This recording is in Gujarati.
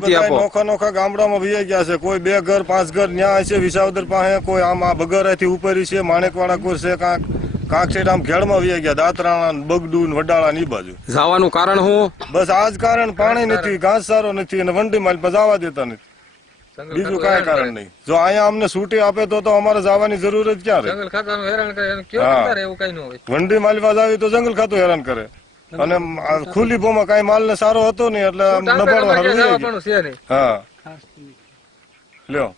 માહિતી આપો. નોખા નોખા ગામડામાં વહી ગયા છે. કોઈ બે ઘર પાંચ ઘર ન્યા છે વિસાવદર પાસે કોઈ આમ આ બગરાથી ઉપરી છે માણેકવાડા કોઈ છે કાંક કાંક છે આમ ઘેડમાં વહી ગયા. દાતરાણા બગડું ને વડાળા ની બાજુ. જવાનું કારણ હું બસ આ જ કારણ પાણી નથી ઘાસ સારો નથી અને વંડી માલ જવા દેતા નથી. બીજું કઈ કારણ નહીં. જો અહીંયા અમને છૂટી આપે તો તો અમારે જવાની જરૂર જ ક્યાં રહે જંગલ ખાતાનું હેરાન કરે હા. અંતર એવું કઈ ન હોય. વંડી માલવા જાવી તો જંગલ ખાતું હેરાન કરે. અને ખુલ્લી ભૂમાં કઈ માલ ને સારો હતો નહીં એટલે નબળો. હા. લ્યો.